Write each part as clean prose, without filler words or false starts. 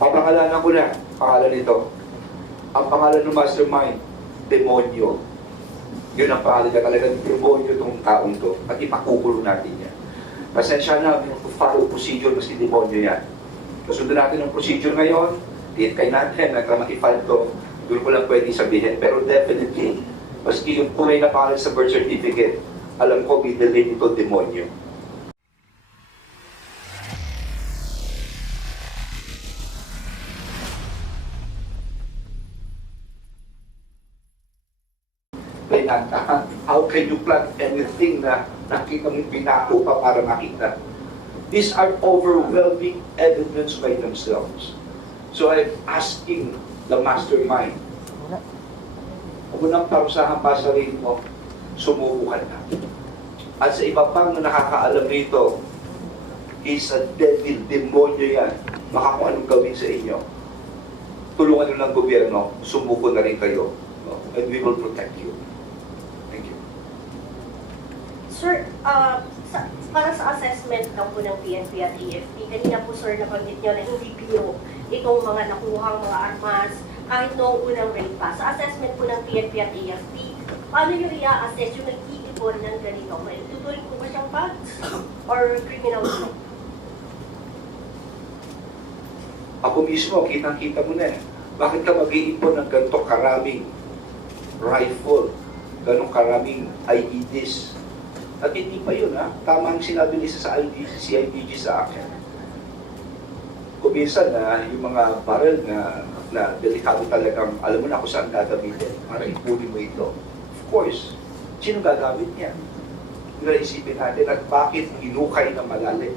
Papangalanan ko na, pangalan nito. Ang pangalan ng Mastermind, demonyo. Yun ang pangalan na talagang demonyo itong taong to. At ipakukulong natin yan. Pasensya na, to follow procedure kasi demonyo yan. Kasundan natin ang procedure ngayon, kay natin, nagkamatifal to, doon ko lang pwede sabihin. Pero definitely, maski yung tunay na pangalan sa birth certificate, alam ko, may delay nito demonyo. How can you plant anything na nakita mong pinako pa para makita? These are overwhelming evidence by themselves. So I'm asking the Mastermind, huwag mo nang parusahan pa sarili mo, sumubukan na. At sa iba pang nakakaalam nito, is a devil, demonyo yan. Baka kung anong gawin sa inyo. Tulungan nyo ng gobyerno, sumuko na rin kayo. And we will protect you. Thank you. Sir, para sa assessment lang po ng PNP at AFP, kanina po sir nabanggit nyo na hindi biro itong mga nakuhang mga armas kahit noong unang raid pa. Sa assessment po ng PNP at AFP, paano nyo i-assess yung nag-iipon ng ganito? May tutuloy po ba siyang facts or criminal law? Ako mismo, kitang-kita mo na eh. Bakit ka mag-iipon ng ganito karaming rifle, ganong karaming IEDs? At hindi pa yun, ha? Tama ang sinabi nila sa CIDG sa akin. Kung minsan na yung mga barrel na delikado talagang, alam mo na kung saan gagamitin para ipunin mo ito. Of course, sino gagamit niya? Naisipin natin at bakit hinukay na malalim.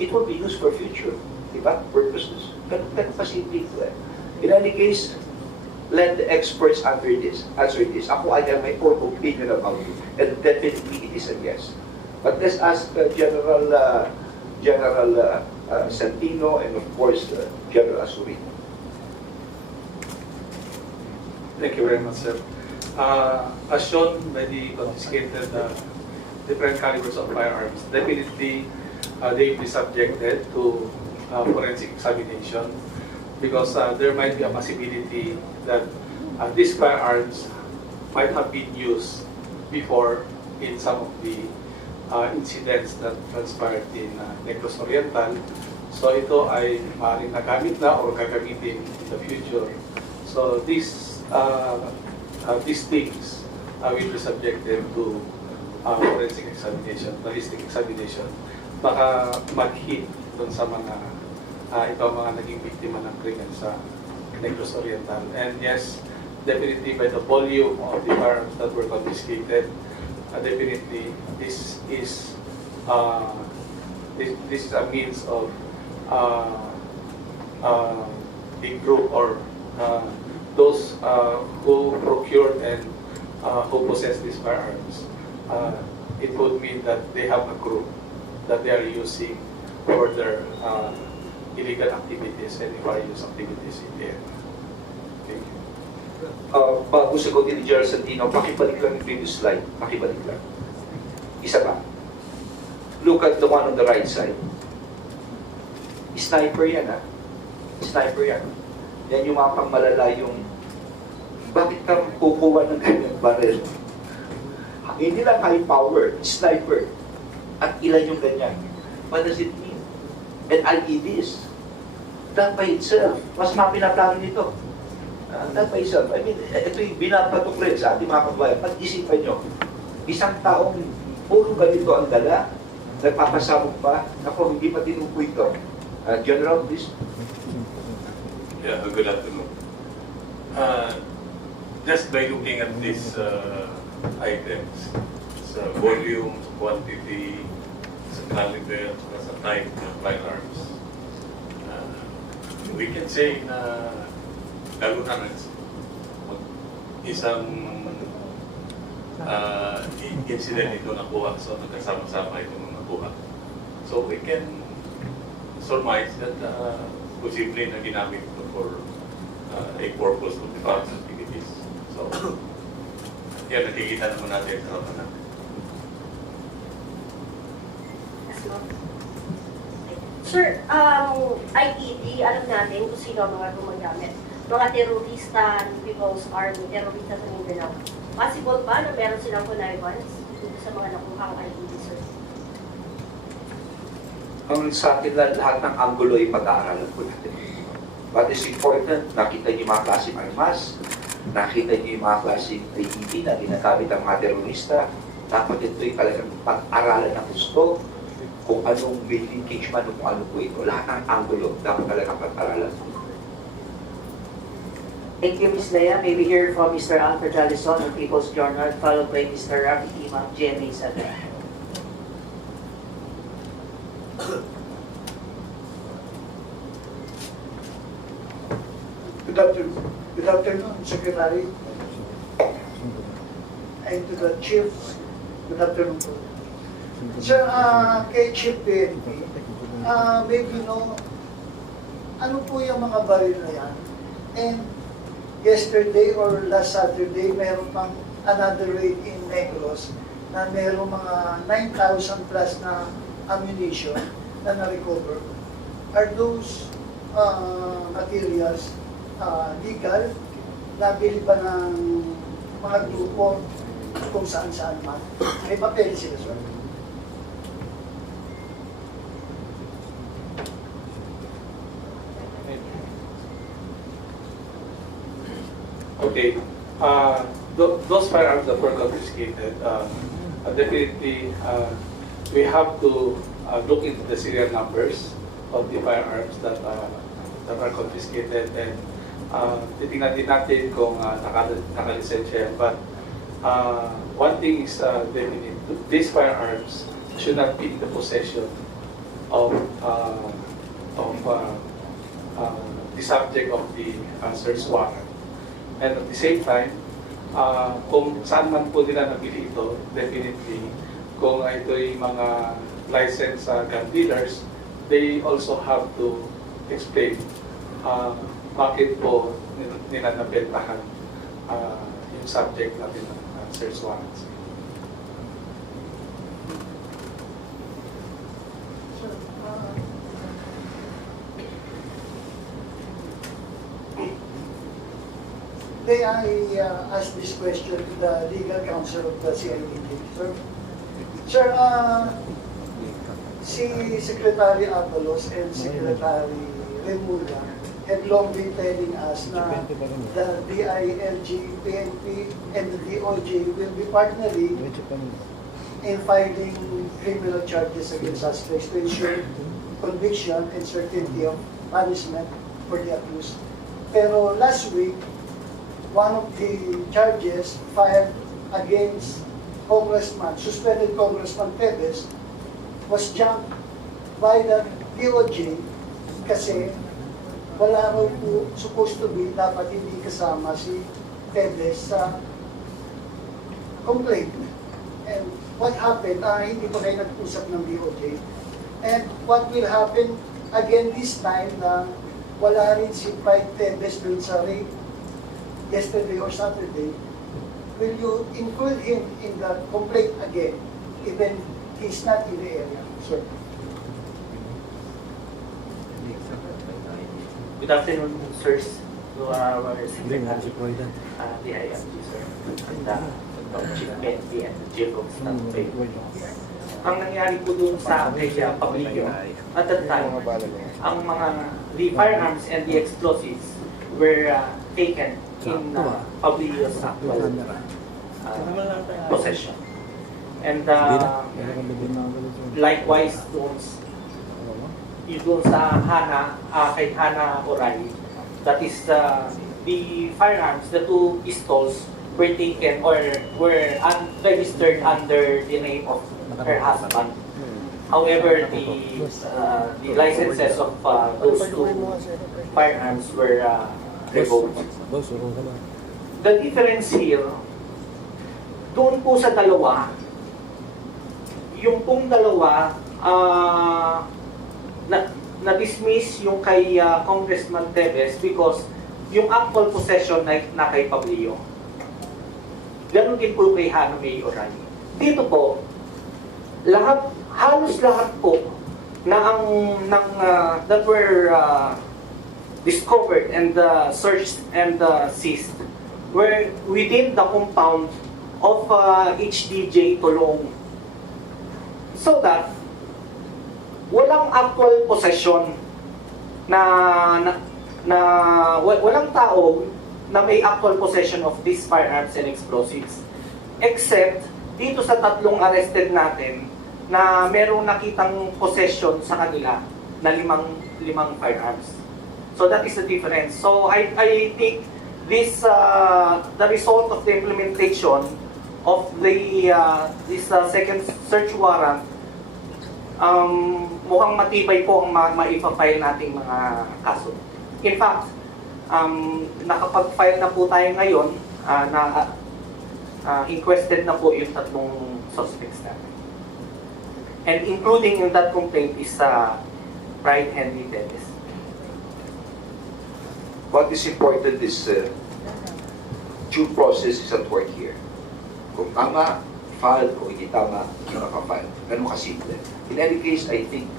It will be used for future, diba? Purposes. Ganun pasimple ito eh. In any case, let the experts answer this. Ako, I have my own opinion about it. And definitely it is a yes. But let's ask General Santino and of course General Asurino. Thank you very much, sir. As shown by the confiscated different calibers of firearms, definitely they will be subjected to forensic examination because there might be a possibility that these firearms might have been used before in some of the incidents that transpired in Negros Oriental. So ito ay maaaring nagamit na or gagamitin in the future. So these things will be subjected to forensic examination, ballistic examination. Baka mag-hit dun sa mga mga naging biktima ng krimen sa Negros Oriental. And yes, definitely by the volume of the firearms that were confiscated, definitely this is a means of the group or those who procured and who possess these firearms. It would mean that they have a group that they are using for their illegal activities and nefarious activities in the area. Thank you. Bago sagutin ni General Santino, pakibalik lang yung previous slide. Pakibalik lang. Isa pa. Look at the one on the right side. Sniper yan, ha? Sniper yan. Yan yung mga pangmalala yung bakit ka kukuha ng ganyang barrel? Hindi lang high power, sniper. At ilan yung ganyan? What does it mean? And IEDs. That by itself, mas mapinaplano nito. That by itself. I mean, ito yung binapatok rin sa ating mga kabayan. Pag-isipan nyo, isang taong puro ganito ang dala, nagpapasabog pa, ako, hindi pa tinupo ito. General, please. Yeah, good afternoon. Just by looking at these items, sa volume, quantity, sa caliber, sa type ng firearms, we can say na lalo na isang incident ito nakuha, so nagkasama-sama itong nakuha. So we can surmise that posible na ginamit ito for a purpose of defense activities. So, yan, nakikita naman natin sa harapan natin. Sir, IED alam natin kung sino ang mga gumagamit. Mga terorista ng People's Army, terorista sa Mindanao. Possible ba na meron silang connivance dito sa mga nakuhang IED, sir? Ang sa atin lahat ng anggulo ay pag-aaralan po natin. What is important, nakita niyo yung mga klaseng armas, nakita niyo yung mga klaseng IED na ginagamit ng mga terorista. Dapat ito'y talagang pag-aralan ng gusto kung anong may linkage man o kung ano po ito. Lahat ng anggulo dapat talagang pag-aralan. Thank you, Ms. Lea. May we hear from Mr. Alfred Jallison of People's Journal, followed by Mr. Rafi Imam, GMA 7. Good afternoon, Secretary. And to the Chief, good afternoon po. Sir, kay Chief PNP, maybe no, ano po yung mga baril na yan? And yesterday or last Saturday, meron pang another raid in Negros na meron mga 9,000 plus na ammunition na na-recover. Are those materials legal? Nabili ba ng mga grupo kung saan-saan man? May papel sila, sir. Okay. Those firearms that were confiscated, definitely we have to look into the serial numbers of the firearms that are confiscated, and titingnan din natin kung nakalisensya yan. But one thing is definite, these firearms should not be in the possession of the subject of the search warrant. And at the same time, kung saan man po nila nabili ito, definitely, kung ito'y mga licensed gun dealers, they also have to explain bakit po nila nabentahan yung subject natin ng search warrants. May I ask this question to the legal counsel of the CIDG, sir? Sir, si Secretary Abalos and Secretary Remulla have long been telling us na the DILG, PNP, and the DOJ will be partnering in filing criminal charges against suspects to ensure conviction and certainty of punishment for the accused. Pero last week, one of the charges filed against suspended Congressman Tevez, was jumped by the DOJ kasi wala raw po supposed to be, dapat hindi kasama si Tevez sa complaint. And what happened, hindi pa kayo nag-usap ng DOJ. And what will happen again this time na wala rin si Tevez dun sa rape yesterday or Saturday, will you include him in the complaint again, even he's not in the area, sir? Good afternoon, sirs, to our Secretary, DILG, sir, and Chief PNP and the Chief of Staff. Ang nangyari po doon sa Pabrillo, at that time, the firearms and the explosives were taken in Pabrillo's possession. And likewise, doon sa kay Hana Oray, that is the firearms, the two pistols were taken or were registered under the name of her husband. However, the licenses of those two firearms were revoked. The difference here, doon po sa dalawa, yung pong dalawa, na-dismiss yung kay Congressman Tevez because yung actual possession na kay Pabrillo. Ganon din po kay Hana May Oray. Dito po, halos lahat po na that were discovered and searched and seized were within the compound of HDJ Tulong. So that walang actual possession walang tao na may actual possession of these firearms and explosives. Except dito sa tatlong arrested natin na merong nakitang possession sa kanila na limang firearms. So that is the difference. So I think this the result of the implementation of the this second search warrant mukhang matibay po ang maipa-file nating mga kaso. In fact, nakapag-file na po tayo ngayon na inquested na po yung tatlong suspects natin. And including in that complaint is Pride Henry Teves. What is important is due process is at work here. Kung tama, file. Kung hindi tama, hindi makapile. Ganun kasimple. In any case, I think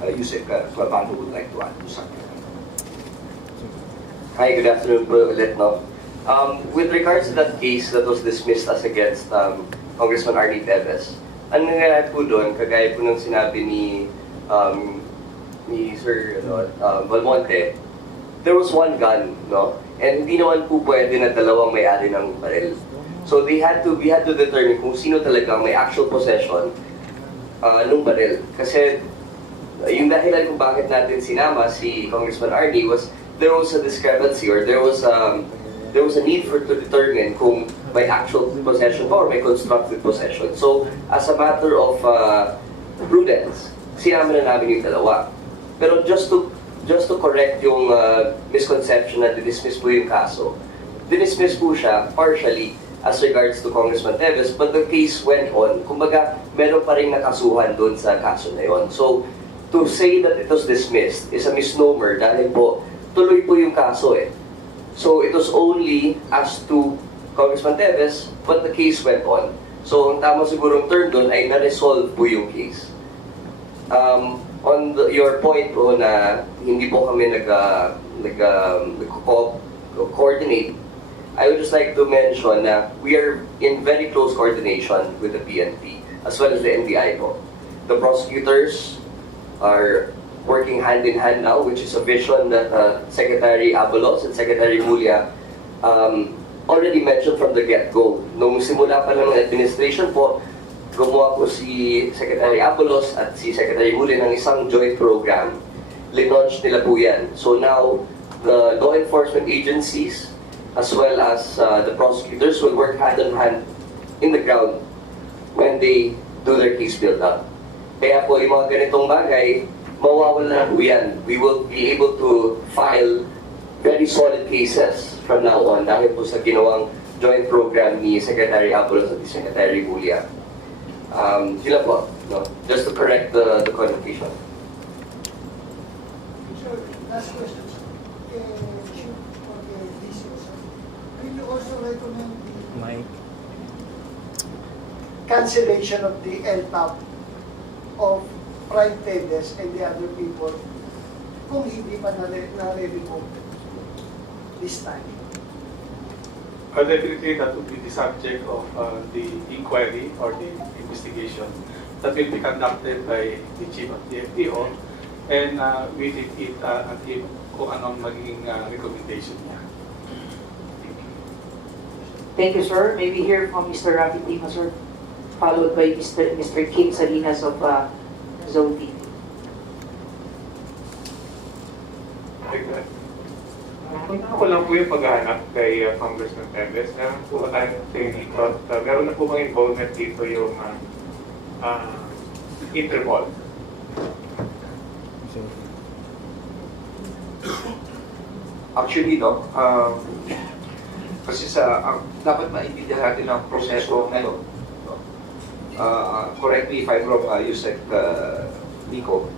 Yusek Clavano would like to add to something. Hi, good afternoon po ulit, no? With regards to that case that was dismissed as against Congressman Arnie Teves, ang nangyayari po doon, kagaya po ng sinabi ni Sir Valmonte, there was one gun, no? And hindi naman po pwede na dalawang may-ari ng baril. So we had to determine kung sino talaga may actual possession nung baril. Kasi yung dahilan kung bakit natin sinama si Congressman Arnie was there was a discrepancy or there was a need to determine kung may actual possession or may constructed possession. So as a matter of prudence, sinama na namin yung dalawa. Pero just to correct yung misconception na dismiss po yung kaso, dinismiss po siya partially as regards to Congressman Teves, but the case went on. Kumbaga, meron pa rin nakasuhan doon sa kaso na yon. So, to say that it was dismissed is a misnomer dahil po, tuloy po yung kaso eh. So, it was only as to Congressman Teves, but the case went on. So, ang tama sigurong term doon ay na-resolve po yung case. On your point po na hindi po kami nag-coordinate, I would just like to mention na we are in very close coordination with the PNP as well as the NBI po. The prosecutors are working hand in hand now, which is a vision that Secretary Abalos and Secretary Mulya already mentioned from the get-go. Nung simula pa lang ng administration po, gumawa po si Secretary Abalos at si Secretary Mulya ng isang joint program. Linaunch nila po yan. So now, the law enforcement agencies as well as the prosecutors will work hand in hand in the ground when they do their case build-up. Kaya po yung mga ganitong bagay, mawawala na po yan. We will be able to file very solid cases from now on dahil po sa ginawang joint program ni Secretary Abalos at ni Secretary Mulya. Sila po, no? Just to correct the connotation. Sir, last question. Will you also recommend the cancellation of the LTAP of Pride Teves and the other people kung hindi pa nare-revoke this time? Definitely that would be the subject of the inquiry or the investigation that will be conducted by the Chief of the FTO and we did it at him kung anong magiging recommendation niya. Thank you, sir. May we hear from Mr. Ravi Tima, sir, followed by Mr. Kim Salinas of Zone TV. Ako lang po yung paghahanap kay Congressman Teves na po tayo dito. Meron na po bang involvement dito yung Interpol? Actually, no, kasi dapat maintindihan natin ang proseso ngayon. No? Correct me if I'm wrong, Yusek Nico.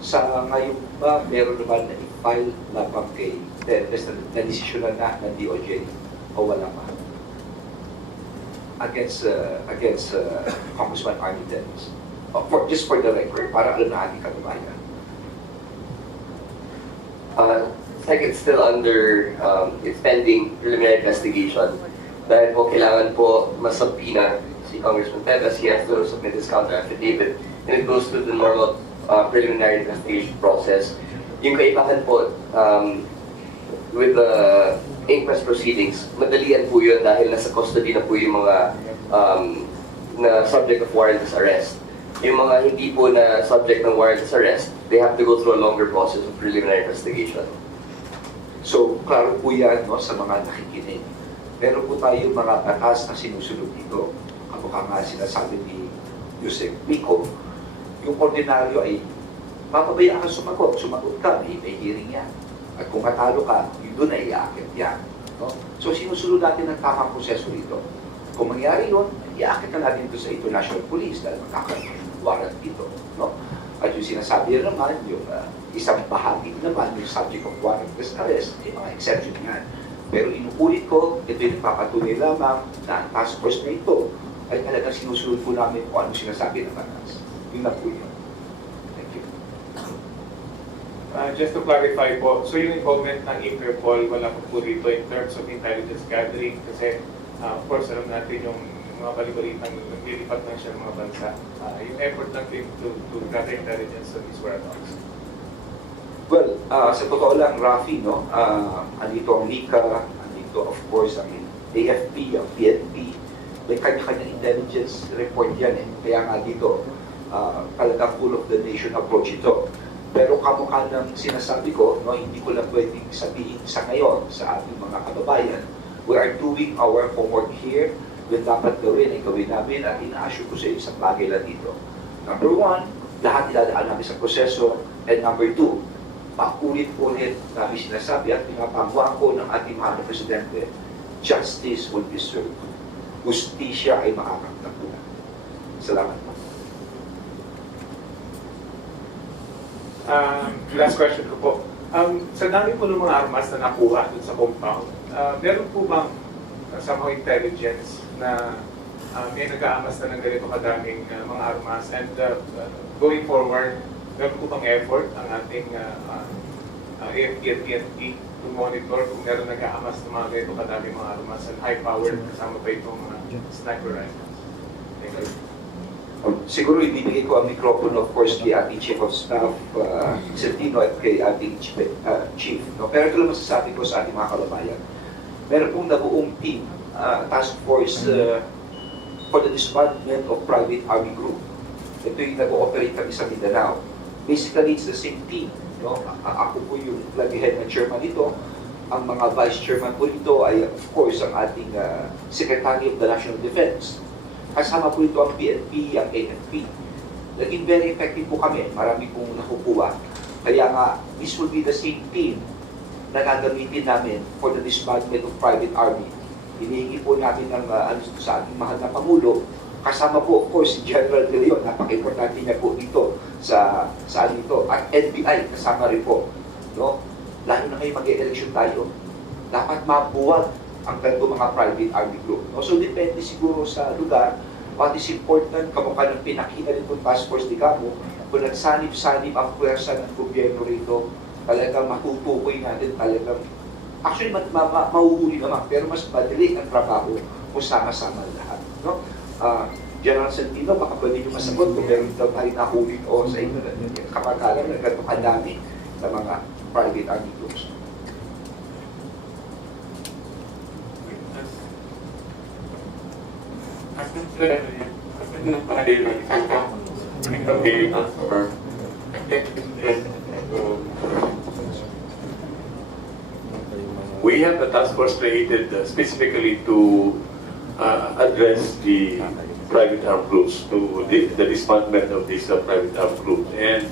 Sa ngayon ba, meron naman na i-file labang kay Teves na desisyonan na ng DOJ o wala pa? Against Congressman Arnie Teves. Just for the record, para alam na ating kanubayan. like it's still under, it's pending preliminary investigation. Dahil po kailangan po masabina si Congressman Tevez, he has to submit his counter affidavit, and it goes through the normal preliminary investigation process. Yung kaibahan po, with the inquest proceedings, madalian po yun dahil nasa custody na po yung mga na subject of warrantless arrest. Yung mga hindi po na subject ng warrantless arrest, they have to go through a longer process of preliminary investigation. So, klaro po yan, no, sa mga nakikinig. Meron po tayo mga batas na sinusunod dito. Kamukha nga sinasabi ni Yusek Pico, yung ordinaryo ay papabayaan ka sumagot. Sumagot ka, may hearing yan. At kung matalo ka, yun doon ay iaakit yan. No? So, sinusunod natin ang tamang proseso dito. Kung mangyari yun, iaakit na natin ito sa International Police dahil magkakawarrant dito. No? At yung sinasabi naman, yung isang bahagi naman, yung subject of warrantless arrest, may mga exception yan. Pero inuulit ko, ito yung nagpapatunay lamang na ang task force na ito ay talagang sinusunod po namin kung ano sinasabi ng batas. Yun na po yun. Thank you. Just to clarify po, so yung involvement ng Interpol, wala po rito in terms of intelligence gathering kasi of course, alam natin yung mga balibalitang naglilipat lang siya ng mga bansa. Yung effort natin to gather intelligence on these whereabouts. Well, sa totoo lang, Rafi, no? Andito ang NICA, andito of course ang AFP, ang PNP, may kanya-kanya intelligence report yan eh. Kaya nga dito, talaga full of the nation approach ito. Pero kamukha ng sinasabi ko, no, hindi ko lang pwedeng sabihin sa ngayon sa ating mga kababayan, we are doing our homework here. Yung dapat gawin ay gawin namin at ina-assure ko sa isang bagay lang dito. Number one, lahat iladaan namin sa proseso. And number two, paulit-ulit namin sinasabi at pinapangako ng ating mahal na Presidente, justice will be served. Justisya ay makakatapunan. Salamat po. Last question ko po. Sa dami po ng mga armas na nakuha dun sa compound, meron po bang somehow intelligence na may nag-aamas na ng ganito kadaming mga armas and going forward, meron po bang effort ang ating AFP at PNP to monitor kung meron nag-aamas ng mga ganito kadaming mga armas and high-powered kasama pa itong sniper rifles? Thank you. Siguro ibibigay ko ang mikropono of course kay ating Chief of Staff, Sentino at kay ating Chief. No? Pero ito lang masasabi ko sa ating mga kababayan. Meron pong nabuong team, task force for the disbandment of private army group. Ito yung nag-ooperate kami sa Mindanao. Basically, it's the same team. No? Ako po yung lagi head ng chairman nito. Ang mga vice chairman po nito ay of course ang ating Secretary of the National Defense. Kasama po ito ang PNP, ang AFP. Naging very effective po kami. Marami pong nakukuha. Kaya nga, this will be the same team na gagamitin namin for the disbandment of private army. Hinihingi po namin ng sa ating mahal na Pangulo. Kasama po, of course, si General De Leon. Napaka-importante niya po dito sa dito. At NBI, kasama rin po. No? Lalo na kayo mag-e-election tayo. Dapat mabuwag ang ganito mga private army group. No? So, depende siguro sa lugar. What is important, kamukha ng pinakita nitong Task Force DEGAMO, kung nagsanib-sanib ang puwersa ng gobyerno rito, talagang matutukoy natin talagang, actually, mahuhuli naman, pero mas madali ang trabaho kung sama-sama lahat. No? General Sentino, baka pwede nyo masagot kung meron daw tayo nahuli o sa inyo kapag-alam na ganito kadami sa mga private army groups. We have a task force created specifically to address the private armed groups, to the disbandment of these private armed groups. And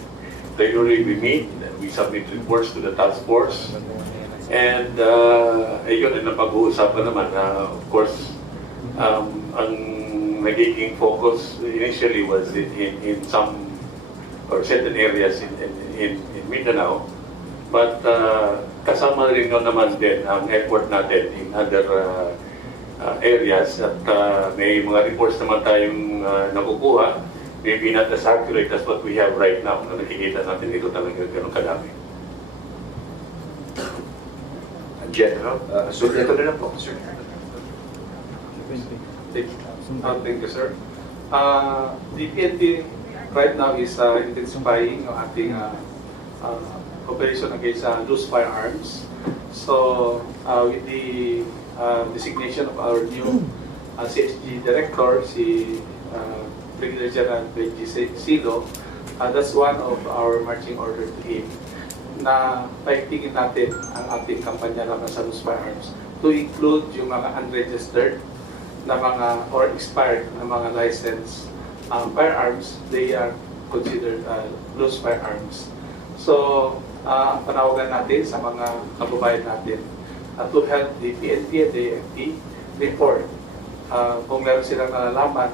regularly we meet, we submit reports to the task force. And ayun, napag-uusapan naman na of course, ang nagiging focus initially was in some or certain areas in Mindanao. But kasama rin naman din ang effort natin in other areas at may mga reports naman tayong nakukuha, maybe not as accurate as what we have right now na nakikita natin dito talaga ganun kadami. General, so ito na lang po, sir. Thank you, sir. The PNP right now is intensifying ang ating operation against loose firearms. So, with the designation of our new CSG director, si Brigadier General Benji Silo, that's one of our marching order to him na paigtingin natin ang ating kampanya laban sa loose firearms to include yung mga unregistered na mga or expired na mga license firearms. They are considered loose firearms. So, ang panawagan natin sa mga kababayan natin to help the PNP and the AFP report kung meron silang nalalaman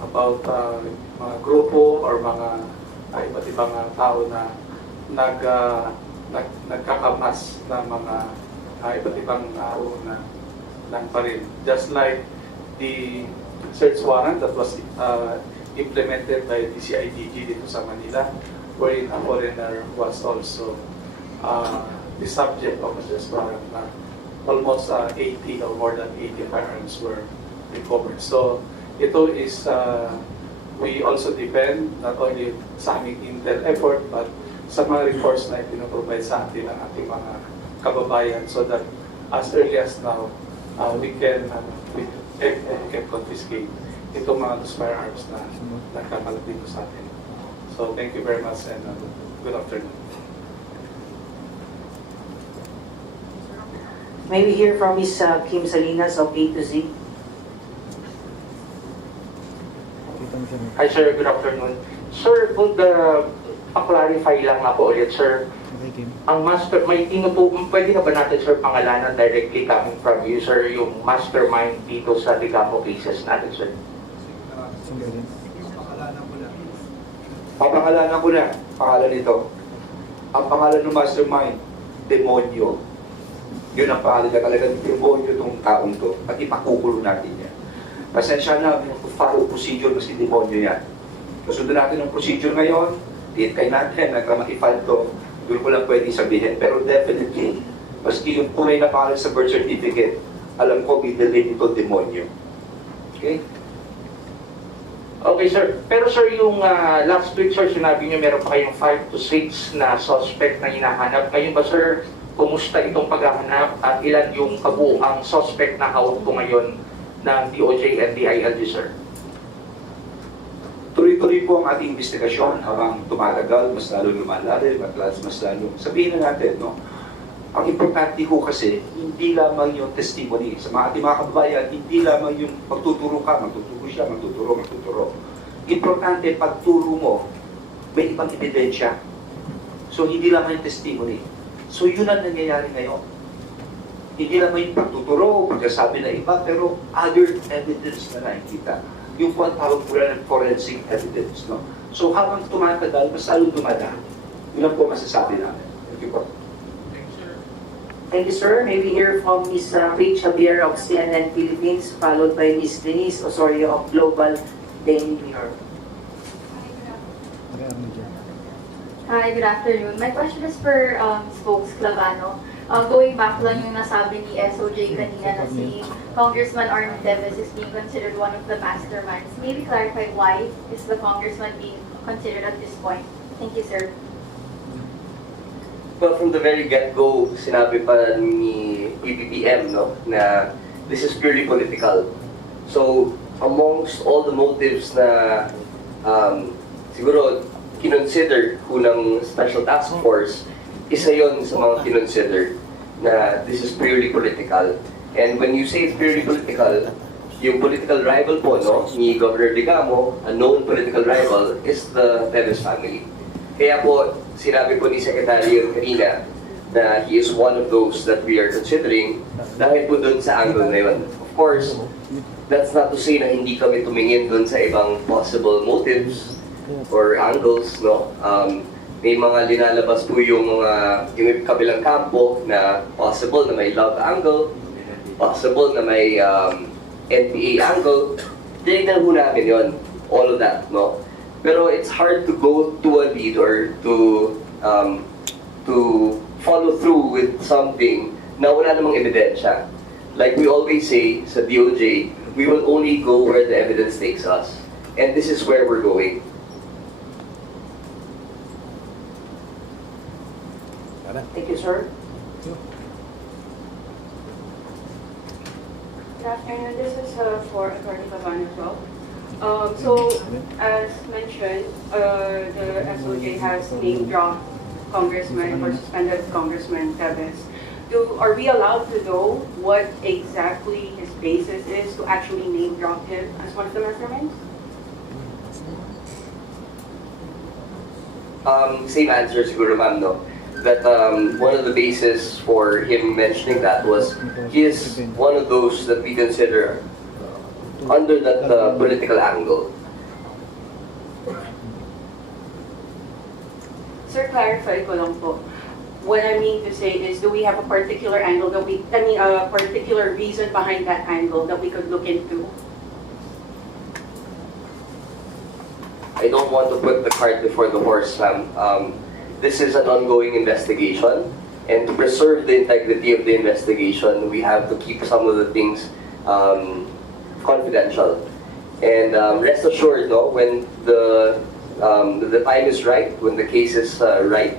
about mga grupo or mga iba't ibang tao na nagkakamas ng mga iba't ibang tao na ng paril. Just like the search warrant that was implemented by the CIDG dito sa Manila, wherein a foreigner was also the subject of a search warrant na almost 80 or more than 80 firearms were recovered. So ito is we also depend not only sa aming intel effort but sa mga reports na ipinoprovide sa atin ng ating mga kababayan so that as early as now we can confiscate itong mga loose firearms na nagkakalat dito sa atin. So thank you very much and good afternoon. May we hear from Ms. Kim Salinas of A to Z? Hi sir, good afternoon. Sir, pa-clarify lang ako ulit sir. Ang pwede na ba natin sir pangalanan directly coming from you sir, yung mastermind dito sa DEGAMO cases natin sir? Papangalanan ko na, pangalan nito. Ang pangalan ng mastermind, demonyo. Yun ang pangalan na talagang demonyo itong taong to. At ipakukulo natin yan. Pasensya na, follow procedure na si demonyo yan. Kasunod natin ang procedure ngayon, kay natin, nagkama-i-file to, doon ko lang pwede sabihin. Pero definitely, maski yung tunay na pangalan sa birth certificate, alam ko, bidalhin ito demonyo. Okay? Okay sir, pero sir yung last week sir, sinabi niyo meron pa kayong 5 to 6 na suspect na hinahanap. Kayo ba sir, kumusta itong paghahanap at ilan yung kabuuang suspect na hawak po ngayon ng DOJ and DILG sir? Tuloy-tuloy po ang ating investigasyon habang tumatagal, mas lalo lumalalim at mas lalo. Sabihin na natin, no? Ang importante ho kasi, hindi lamang yung testimony. Sa mga ating mga kababayan, hindi lamang yung magtuturo ka, magtuturo siya, magtuturo. Importante, pagturo mo, may ibang ebidensya. So, hindi lamang yung testimony. So, yun ang nangyayari ngayon. Hindi lamang yung pagtuturo, pagkasabi na iba, pero other evidence na nakikita. Yung po ang tawag po ng forensic evidence. No? So habang tumatagal, mas lalo dumadaan. Yun lang po masasabi namin. Thank you po. Thank you, sir. May we hear from Ms. Rich Javier of CNN Philippines, followed by Ms. Denise Osorio of Global Daily New York. Hi, good afternoon. My question is for Spokes Clavano. Going back lang yung nasabi ni SOJ kanina na si Congressman Armin Teves is being considered one of the masterminds. Maybe clarify why is the congressman being considered at this point? Thank you, sir. Well, from the very get-go, sinabi pa ni PBBM, no, na this is purely political. So, amongst all the motives na siguro kinonsider ng Special Task Force, isa yon sa mga kinonsider na this is purely political. And when you say it's purely political, yung political rival po, no, ni Governor DEGAMO, a known political rival, is the Teves family. Kaya po, sinabi po ni Secretary kanina na he is one of those that we are considering dahil po dun sa angle na yun. Of course, that's not to say na hindi kami tumingin dun sa ibang possible motives or angles, no? May mga linalabas po yung kabilang kampo na possible na may love angle, possible na may NPA angle. Tinignan po namin yun, all of that, no? Pero it's hard to go to a lead or to follow through with something na wala namang ebidensya. Like we always say sa DOJ, we will only go where the evidence takes us. And this is where we're going. Thank you, sir. Good afternoon. This is for Attorney Pavan as well. So, as mentioned, the SOJ has name dropped Congressman or suspended Congressman Teves. Are we allowed to know what exactly his basis is to actually name drop him as one of the masterminds? Same answer siguro, ma'am, no? That one of the basis for him mentioning that was he is one of those that we consider under that political angle. Sir, clarify ko lang po. What I mean to say is, do we have a particular angle that a particular reason behind that angle that we could look into? I don't want to put the cart before the horse, ma'am. This is an ongoing investigation, and to preserve the integrity of the investigation, we have to keep some of the things confidential. And rest assured, no, when the time is right, when the case is right,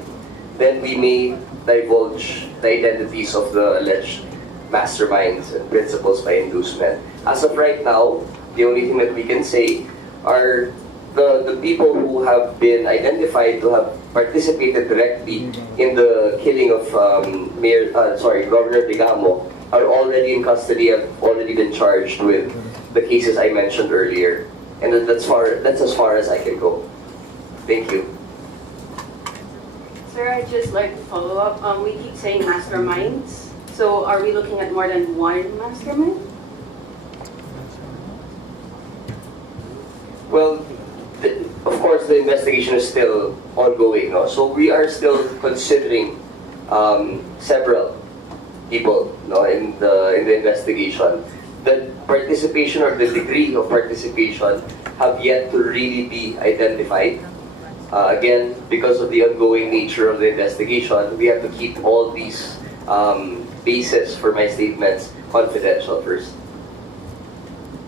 then we may divulge the identities of the alleged masterminds and principals by inducement. As of right now, the only thing that we can say are the people who have been identified to have participated directly in the killing of Governor DEGAMO are already in custody, have already been charged with the cases I mentioned earlier. And that's as far as I can go. Thank you. Sir, I'd just like to follow up. We keep saying masterminds. So are we looking at more than one mastermind? Well, of course, the investigation is still ongoing, no? So we are still considering several people, no, in the investigation. The participation or the degree of participation have yet to really be identified. Again, because of the ongoing nature of the investigation, we have to keep all these bases for my statements confidential first.